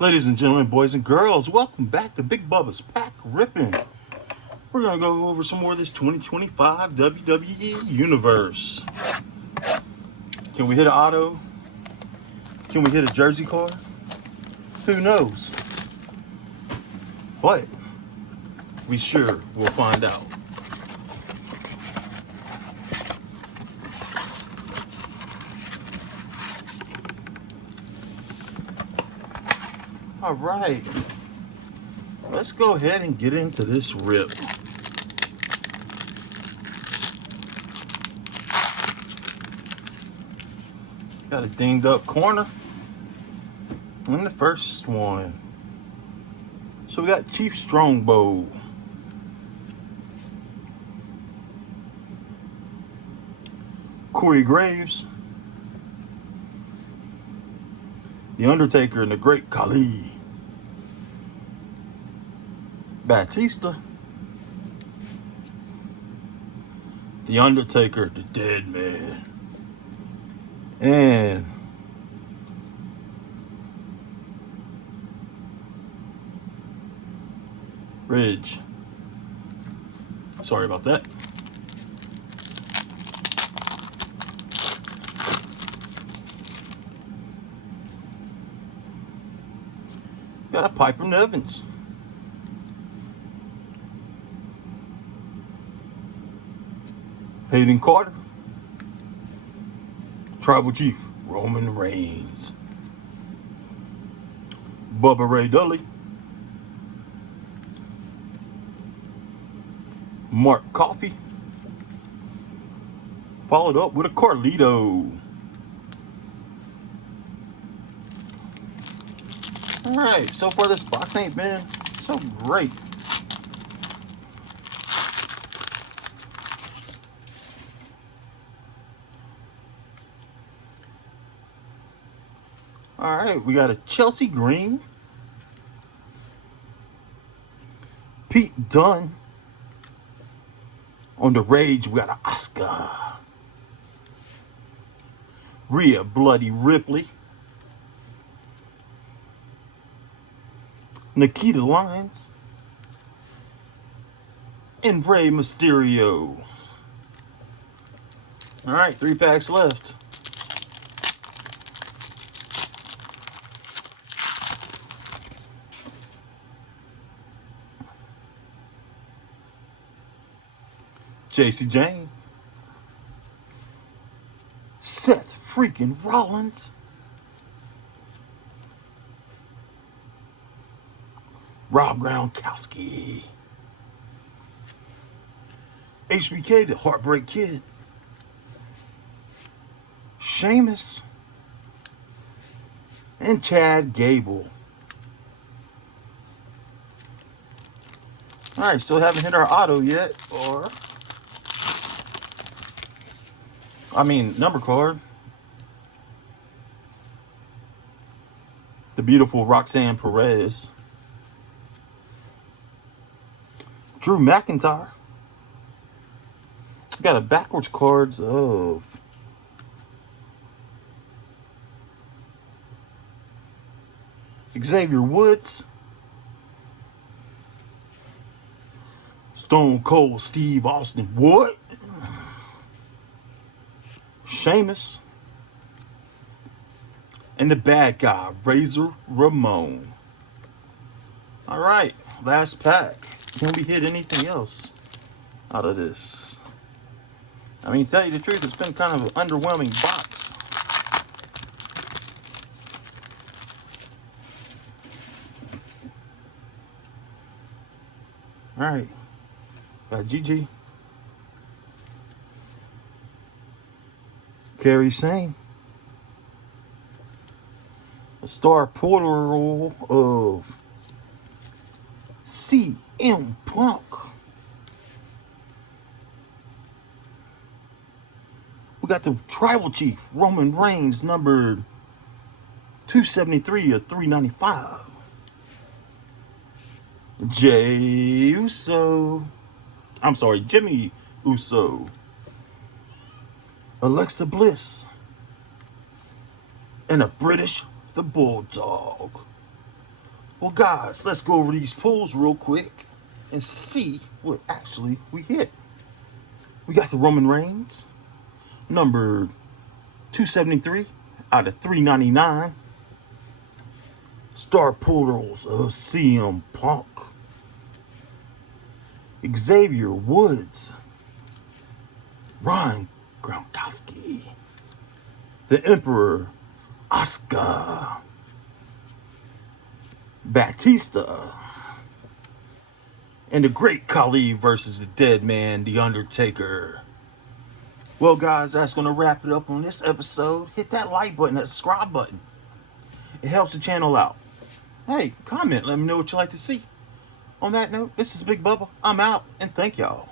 Ladies and gentlemen, boys and girls, welcome back to Big Bubba's Pack Rippin'. We're going to go over some more of this 2025 WWE Universe. Can we hit an auto? Can we hit a jersey card? Who knows? But we sure will find out. All right, let's go ahead and get into this rip. Got a dinged up corner in the first one. So we got Chief Strongbow. Corey Graves. The Undertaker and the Great Khali. Batista. The Undertaker, the Dead Man. And Ridge. Sorry about that. Got a Piper Nevins. Hayden Carter. Tribal Chief Roman Reigns. Bubba Ray Dudley. Mark Coffey. Followed up with a Carlito. Alright, so far this box ain't been so great. Alright, we got a Chelsea Green. Pete Dunne. On the Rage, we got an Oscar. Rhea Bloody Ripley. Nikita Lyons. And Rey Mysterio. Alright, 3 packs left. JC Jane. Seth freaking Rollins. Rob Gronkowski. HBK, the Heartbreak Kid. Sheamus. And Chad Gable. Alright, still haven't hit our auto yet. Number card. The beautiful Roxanne Perez. Drew McIntyre. Got a backwards cards of Xavier Woods. Stone Cold Steve Austin. What? Sheamus. And the bad guy, Razor Ramon. Alright, last pack. Can we hit anything else out of this? To tell you the truth, it's been kind of an underwhelming box. Alright, got GG. Kerry Sane. A star portal of CM Punk. We got the Tribal Chief, Roman Reigns, numbered 273 of 395. Jimmy Uso. Alexa Bliss. And a British, the Bulldog. Well, guys, let's go over these pulls real quick and see what actually we hit. We got the Roman Reigns, number 273 out of 399. Star Portals of CM Punk. Xavier Woods. Ron Gronkowski. The Emperor, Asuka. Batista. And the Great Khali versus the Dead Man, The Undertaker. Well, guys, that's going to wrap it up on this episode. Hit that like button, that subscribe button. It helps the channel out. Hey, comment. Let me know what you'd like to see. On that note, this is Big Bubba. I'm out, and thank y'all.